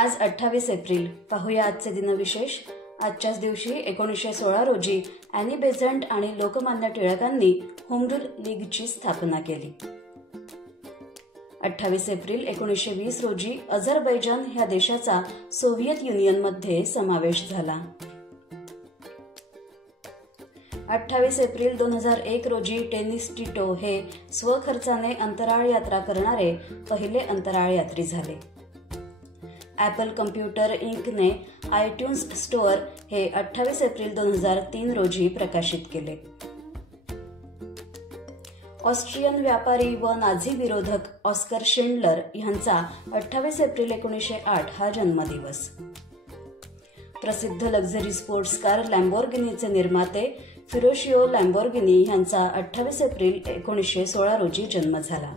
आज 28 एप्रिल. पाहूया आजचे दिनविशेष. आजच्याच दिवशी 1916 रोजी ॲनी बेझंट आणि लोकमान्य टिळकांनी होम रूल लीगची स्थापना केली. 28 एप्रिल 1920 रोजी अझरबैजान ह्या देशाचा सोव्हिएत युनियनमध्ये समावेश झाला. 28 एप्रिल 2001 रोजी डेनिस टिटो हे स्वखर्चाने अंतराळ यात्रा करणारे पहिले अंतराळ यात्री झाले. ॲपल कम्प्युटर इंकने आयट्यून्स स्टोअर हे 28 एप्रिल 2003 रोजी प्रकाशित केले. ऑस्ट्रियन व्यापारी व नाझी विरोधक ऑस्कर शिंडलर यांचा 28 एप्रिल 1908 हा जन्मदिवस. प्रसिद्ध लक्झरी स्पोर्ट्स कार लॅम्बोर्गिनीचे निर्माते फिरोशिओ लॅम्बोर्गिनी यांचा 28 एप्रिल 1916 रोजी जन्म झाला.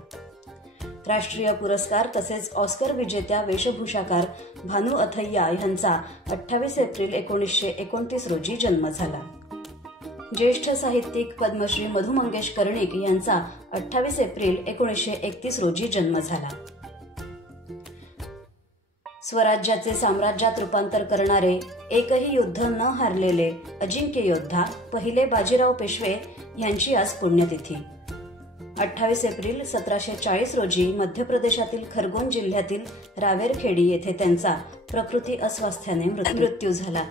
राष्ट्रीय पुरस्कार तसेच ऑस्कर विजेत्या वेशभूषाकार भानू अथय्या यांचा 28 एप्रिल 1929 रोजी जन्म झाला. ज्येष्ठ साहित्यिक पद्मश्री मधु मंगेश कर्णिक यांचा 28 एप्रिल 1931 रोजी जन्म झाला. स्वराज्याचे साम्राज्यात रूपांतर करणारे एकही युद्ध न हारलेले अजिंक्य योद्धा पहिले बाजीराव पेशवे यांची आज पुण्यतिथी. 28 एप्रिल 1740 रोजी मध्य प्रदेशातील खरगोन जिल्ह्यातील रावेरखेडी येथे त्यांचा प्रकृती अस्वास्थ्याने मृत्यू झाला.